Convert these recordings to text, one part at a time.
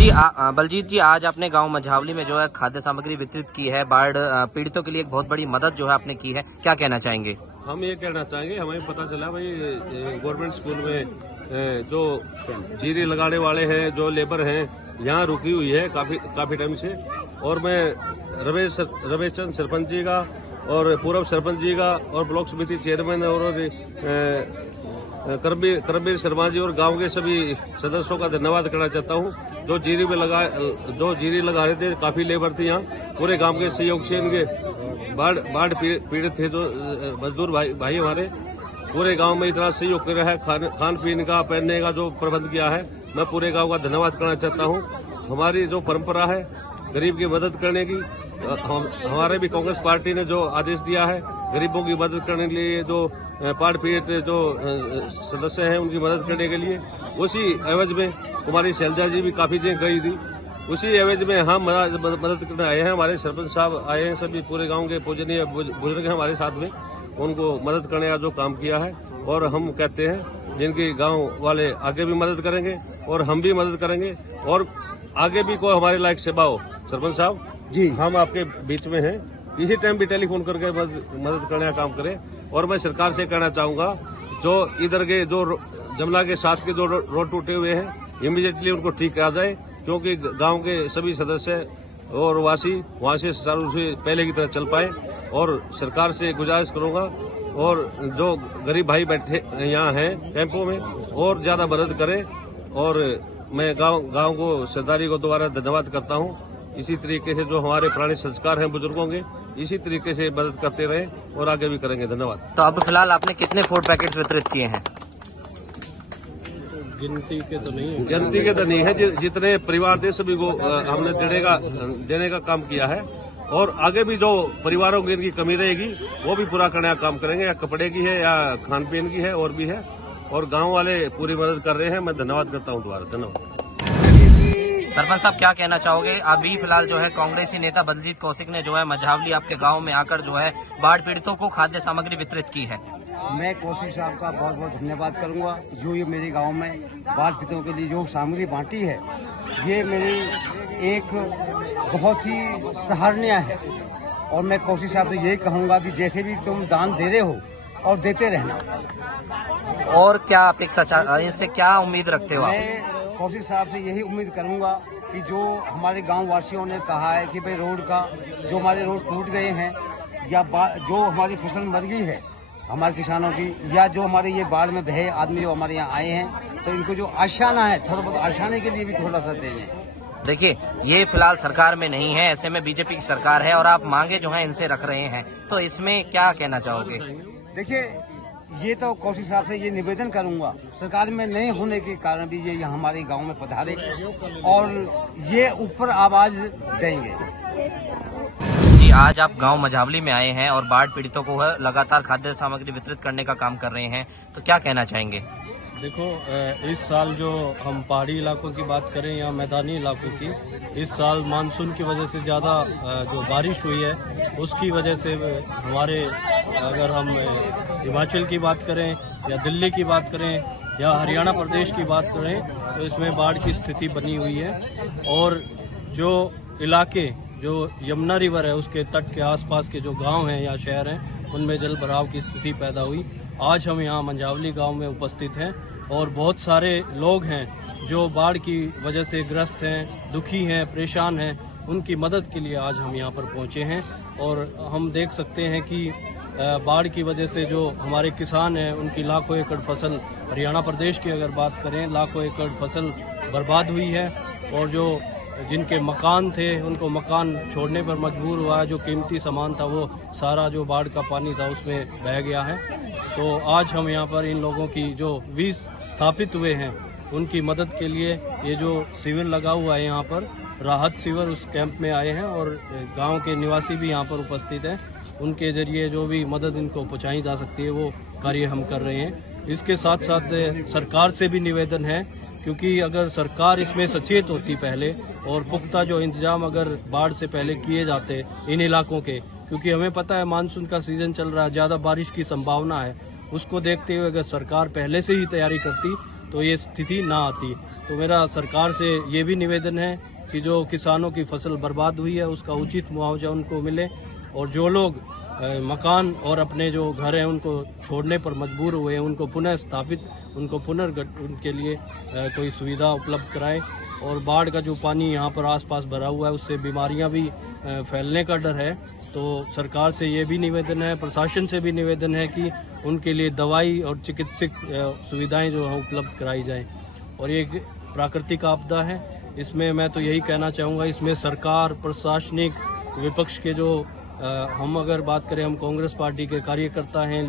बलजीत जी, आज आपने गांव मझावली में जो है खाद्य सामग्री वितरित की है, बाढ़ पीड़ितों के लिए एक बहुत बड़ी मदद जो है आपने की है, क्या कहना चाहेंगे? हम ये कहना चाहेंगे, हमें पता चला भाई गवर्नमेंट स्कूल में जो जीरी लगाने वाले हैं, जो लेबर हैं, यहाँ रुकी हुई है काफी टाइम से। और मैं रमेश चंद सरपंच जी का और पूर्व सरपंच जी का और ब्लॉक समिति चेयरमैन और करमवीर शर्मा जी और गांव के सभी सदस्यों का धन्यवाद करना चाहता हूं। जो जीरी लगा रहे थे, काफी लेबर थी यहाँ, पूरे गांव के सहयोग से इनके बाढ़ पीड़ित थे जो मजदूर भाई हमारे, पूरे गांव में इतना सहयोग कर रहा है, खान पीन का, पहनने का जो प्रबंध किया है। मैं पूरे गांव का धन्यवाद करना चाहता हूं। हमारी जो परंपरा है गरीब की मदद करने की, हमारे भी कांग्रेस पार्टी ने जो आदेश दिया है गरीबों की मदद करने के लिए, जो बाढ़ पीड़ित जो सदस्य हैं उनकी मदद करने के लिए, उसी एवज में कुमारी शैलजा जी भी काफी जगह गई थी, उसी एवज में हम मदद करने आए हैं। हमारे सरपंच साहब आए हैं, सभी पूरे गांव के पूजनीय बुजुर्ग हैं हमारे साथ में, उनको मदद करने का जो काम किया है। और हम कहते हैं जिनके गांव वाले आगे भी मदद करेंगे और हम भी मदद करेंगे, और आगे भी कोई हमारे लायक सेवा हो, सरपंच साहब जी हम आपके बीच में हैं, किसी टाइम भी टेलीफोन करके मदद करने का काम करें। और मैं सरकार से कहना चाहूंगा, जो इधर के जो जमला के साथ के जो रोड टूटे हुए हैं, इमीडिएटली उनको ठीक करा जाए, क्योंकि गांव के सभी सदस्य और वासी वहां से चालू से पहले की तरह चल पाए। और सरकार से गुजारिश करूंगा, और जो गरीब भाई बैठे यहाँ हैं कैंपों में, और ज्यादा मदद करें। और मैं गांव को सरदारी को दोबारा धन्यवाद करता हूं। इसी तरीके से जो हमारे पुराने संस्कार हैं बुजुर्गों के, इसी तरीके से मदद करते रहे और आगे भी करेंगे। धन्यवाद। तो अब फिलहाल आपने कितने फूड पैकेट्स वितरित किए हैं? गिनती के तो नहीं है, जितने परिवार थे सभी को हमने देने का काम किया है। और आगे भी जो परिवारों की इनकी कमी रहेगी वो भी पूरा करने का काम करेंगे, या कपड़े की है या खान पीन की है, और भी है। और गांव वाले पूरी मदद कर रहे हैं, मैं धन्यवाद करता हूं दोबारा। धन्यवाद। सरपंच साहब, क्या कहना चाहोगे? अभी फिलहाल जो है कांग्रेसी नेता बलजीत कौशिक ने जो है मझावली आपके गांव में आकर जो है बाढ़ पीड़ितों को खाद्य सामग्री वितरित की है। मैं कौशिक साहब का बहुत बहुत धन्यवाद करूंगा, जो ये मेरे गांव में बाढ़ पीड़ितों के लिए जो सामग्री बांटी है, ये मेरी एक बहुत ही सराहनीय है। और मैं कौशिक साहब से यही कहूंगा कि जैसे भी तुम दान दे रहे हो और देते रहना। और क्या अपेक्षा, इससे क्या उम्मीद रखते हो आप? मैं कौशिक साहब से यही उम्मीद करूंगा कि जो हमारे गांव वासियों ने कहा है कि भाई रोड का जो हमारे रोड टूट गए हैं, या जो हमारी फसल मर गई है हमारे किसानों की, या जो हमारे ये बाढ़ में बहे आदमी जो हमारे यहाँ आए हैं, तो इनको जो आशाना है, थोड़ा बहुत आशाने के लिए भी थोड़ा सा देंगे। देखिए, ये फिलहाल सरकार में नहीं है, ऐसे में बीजेपी की सरकार है, और आप मांगे जो है इनसे रख रहे हैं, तो इसमें क्या कहना चाहोगे? देखिए, ये तो कौशिक साहब से ये निवेदन करूंगा, सरकार में नहीं होने के कारण भी ये हमारे गांव में पधारे और ये ऊपर आवाज देंगे। जी, आज आप गांव मझावली में आए हैं और बाढ़ पीड़ितों को लगातार खाद्य सामग्री वितरित करने का काम कर रहे हैं, तो क्या कहना चाहेंगे? देखो, इस साल जो हम पहाड़ी इलाकों की बात करें या मैदानी इलाकों की, इस साल मानसून की वजह से ज़्यादा जो बारिश हुई है उसकी वजह से हमारे, अगर हम हिमाचल की बात करें या दिल्ली की बात करें या हरियाणा प्रदेश की बात करें, तो इसमें बाढ़ की स्थिति बनी हुई है। और जो इलाके जो यमुना रिवर है उसके तट के आसपास के जो गांव हैं या शहर हैं, उनमें जल भराव की स्थिति पैदा हुई। आज हम यहाँ मझावली गांव में उपस्थित हैं और बहुत सारे लोग हैं जो बाढ़ की वजह से ग्रस्त हैं, दुखी हैं, परेशान हैं। उनकी मदद के लिए आज हम यहाँ पर पहुँचे हैं। और हम देख सकते हैं कि बाढ़ की वजह से जो हमारे किसान हैं उनकी लाखों एकड़ फसल, हरियाणा प्रदेश की अगर बात करें, लाखों एकड़ फसल बर्बाद हुई है। और जो जिनके मकान थे उनको मकान छोड़ने पर मजबूर हुआ है, जो कीमती सामान था वो सारा जो बाढ़ का पानी था उसमें बह गया है। तो आज हम यहाँ पर इन लोगों की जो विस्थापित हुए हैं उनकी मदद के लिए ये जो शिविर लगा हुआ है यहाँ पर, राहत शिविर, उस कैंप में आए हैं और गांव के निवासी भी यहाँ पर उपस्थित हैं। उनके जरिए जो भी मदद इनको पहुँचाई जा सकती है वो कार्य हम कर रहे हैं। इसके साथ साथ सरकार से भी निवेदन है, क्योंकि अगर सरकार इसमें सचेत होती पहले और पुख्ता जो इंतजाम अगर बाढ़ से पहले किए जाते इन इलाकों के, क्योंकि हमें पता है मानसून का सीजन चल रहा है, ज़्यादा बारिश की संभावना है, उसको देखते हुए अगर सरकार पहले से ही तैयारी करती तो ये स्थिति ना आती। तो मेरा सरकार से ये भी निवेदन है कि जो किसानों की फसल बर्बाद हुई है उसका उचित मुआवजा उनको मिले, और जो लोग मकान और अपने जो घर हैं उनको छोड़ने पर मजबूर हुए हैं उनको पुनः स्थापित, उनको पुनर्गठन के लिए कोई सुविधा उपलब्ध कराएं। और बाढ़ का जो पानी यहाँ पर आसपास भरा हुआ है उससे बीमारियाँ भी फैलने का डर है। तो सरकार से ये भी निवेदन है, प्रशासन से भी निवेदन है कि उनके लिए दवाई और चिकित्सक सुविधाएं जो है उपलब्ध कराई जाएं। और ये प्राकृतिक आपदा है, इसमें मैं तो यही कहना चाहूँगा, इसमें सरकार, प्रशासनिक, विपक्ष के जो हम अगर बात करें, हम कांग्रेस पार्टी के कार्यकर्ता हैं,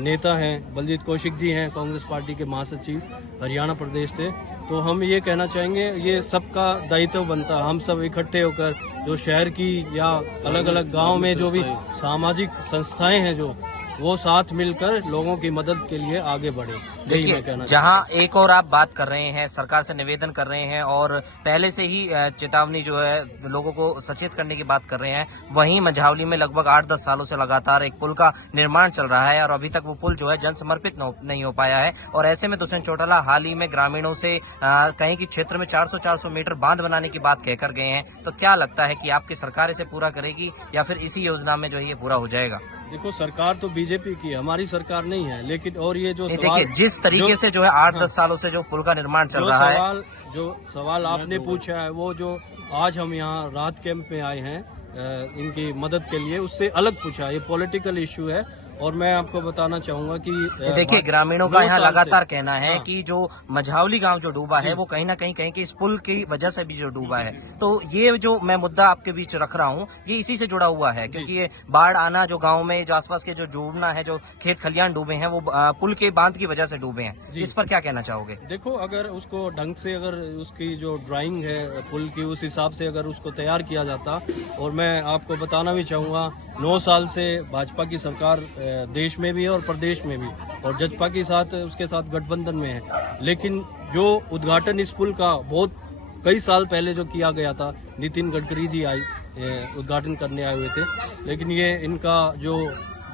नेता हैं, बलजीत कौशिक जी हैं कांग्रेस पार्टी के महासचिव हरियाणा प्रदेश से, तो हम ये कहना चाहेंगे ये सबका दायित्व बनता है, हम सब इकट्ठे होकर जो शहर की या अलग अलग गांव में जो भी सामाजिक संस्थाएं हैं जो वो साथ मिलकर लोगों की मदद के लिए आगे बढ़े। देखिए, जहां एक और आप बात कर रहे हैं, सरकार से निवेदन कर रहे हैं और पहले से ही चेतावनी जो है लोगों को सचेत करने की बात कर रहे हैं, वहीं मझावली में लगभग 8-10 सालों से लगातार एक पुल का निर्माण चल रहा है और अभी तक वो पुल जो है जन समर्पित नहीं हो पाया है। और ऐसे में दुष्यंत चौटाला हाल ही में ग्रामीणों से कहीं की क्षेत्र में 400 मीटर बांध बनाने की बात कहकर गए हैं। तो क्या लगता है कि आपकी सरकार इसे पूरा करेगी या फिर इसी योजना में जो है ये पूरा हो जाएगा? देखो, सरकार तो बीजेपी की है, हमारी सरकार नहीं है, लेकिन और ये जो देखिए जिस तरीके से जो है 8-10 सालों से जो पुल का निर्माण चल रहा है, जो सवाल आपने पूछा है वो जो आज हम यहाँ राहत कैंप में आए हैं इनकी मदद के लिए, उससे अलग पूछा है, ये पॉलिटिकल इश्यू है। और मैं आपको बताना चाहूंगा कि देखिए ग्रामीणों का यहाँ लगातार कहना है कि जो मझावली गांव जो डूबा है वो कहीं ना कहीं कि इस पुल की वजह से भी जो डूबा है। तो ये जो मैं मुद्दा आपके बीच रख रहा हूँ ये इसी से जुड़ा हुआ है, क्योंकि ये बाढ़ आना जो गांव में जो आसपास के जो डूबना है, जो खेत खलियान डूबे हैं वो पुल के बांध की वजह से डूबे हैं। इस पर क्या कहना चाहोगे? देखो, अगर उसको ढंग से, अगर उसकी जो ड्राइंग है पुल की उस हिसाब से अगर उसको तैयार किया जाता, और मैं आपको बताना भी चाहूँगा 9 साल से भाजपा की सरकार देश में भी है और प्रदेश में भी, और जजपा के साथ उसके साथ गठबंधन में है, लेकिन जो उद्घाटन इस पुल का बहुत कई साल पहले जो किया गया था, नितिन गडकरी जी उद्घाटन करने आए हुए थे, लेकिन ये इनका जो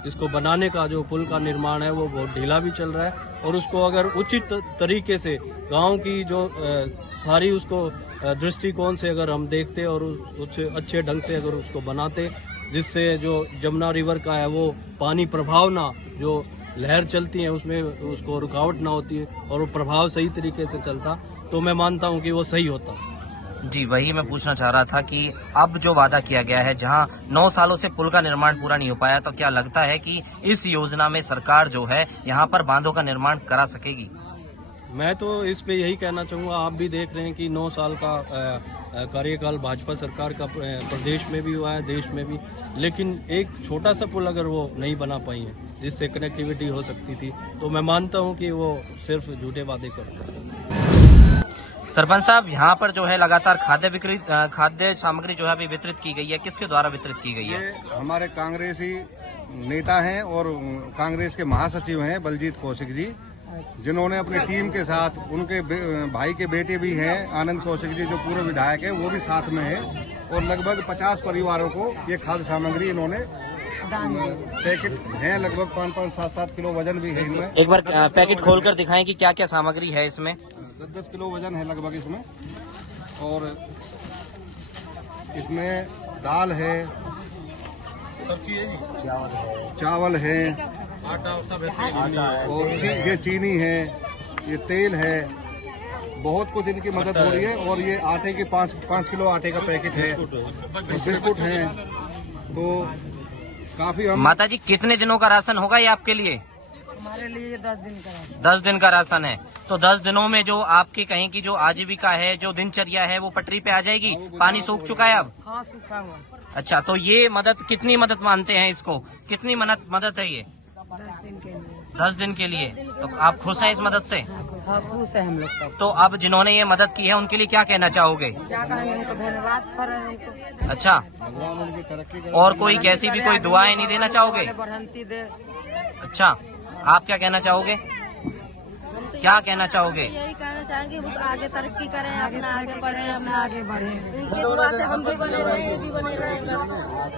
इसको बनाने का जो पुल का निर्माण है वो बहुत ढीला भी चल रहा है। और उसको अगर उचित तरीके से गांव की जो सारी उसको दृष्टिकोण से अगर हम देखते और उससे अच्छे ढंग से अगर उसको बनाते, जिससे जो जमुना रिवर का है वो पानी प्रभाव ना, जो लहर चलती है उसमें उसको रुकावट ना होती है और वो प्रभाव सही तरीके से चलता, तो मैं मानता हूँ कि वो सही होता। जी, वही मैं पूछना चाह रहा था कि अब जो वादा किया गया है, जहां 9 सालों से पुल का निर्माण पूरा नहीं हो पाया, तो क्या लगता है कि इस योजना में सरकार जो है यहाँ पर बांधों का निर्माण करा सकेगी? मैं तो इस पे यही कहना चाहूँगा, आप भी देख रहे हैं कि 9 साल का कार्यकाल भाजपा सरकार का प्रदेश में भी हुआ है, देश में भी, लेकिन एक छोटा सा पुल अगर वो नहीं बना पाई है जिससे कनेक्टिविटी हो सकती थी, तो मैं मानता हूँ कि वो सिर्फ झूठे वादे करता है। सरपंच साहब, यहाँ पर जो है लगातार खाद्य सामग्री जो है अभी वितरित की गई है, किसके द्वारा वितरित की गई है? ये हमारे कांग्रेसी नेता हैं और कांग्रेस के महासचिव हैं बलजीत कौशिक जी, जिन्होंने अपनी टीम के साथ, उनके भाई के बेटे भी हैं आनंद कौशिक जी जो पूर्व विधायक हैं, वो भी साथ में हैं, और लगभग 50 परिवारों को ये खाद्य सामग्री इन्होंने पैकेट हैं, लगभग 5-5, 7-7 किलो वजन भी है इनमें। एक बार पैकेट खोलकर दिखाएं कि क्या क्या सामग्री है इसमें। 10-10 किलो वजन है लगभग इसमें, और इसमें दाल है, चावल है, और ये चीनी है, ये तेल है, बहुत कुछ इनकी मदद हो रही है। और ये आटे के 5 किलो आटे का पैकेट है, बिस्कुट है, तो काफी हम। माता जी, कितने दिनों का राशन होगा ये आपके लिए? हमारे लिए 10 दिन का राशन। 10 दिन का राशन है, तो 10 दिनों में जो आपकी कहीं की जो आजीविका है, जो दिनचर्या है, वो पटरी पे आ जाएगी। पानी सूख चुका है अब? हाँ, सूखा हुआ। अच्छा, तो ये मदद, कितनी मदद मानते हैं इसको, कितनी मदद है ये? 10 दिन के लिए। 10 दिन के लिए। तो आप खुश हैं इस मदद से? हाँ, खुश है हम लोग सब। तो अब जिन्होंने ये मदद की है उनके लिए क्या कहना चाहोगे? क्या कहेंगे, उनको धन्यवाद कर रहे हैं उनको। अच्छा, और कोई कैसी भी कोई दुआएं नहीं देना चाहोगे? बढ़ंती दे। अच्छा, आप क्या कहना चाहोगे? क्या कहना चाहोगे? यही कहना चाहेंगे वो आगे तरक्की करें, अपना आगे बढ़े, अपना आगे बढ़े। इनके दुआ से हम भी बने रहे, ये भी बने रहे।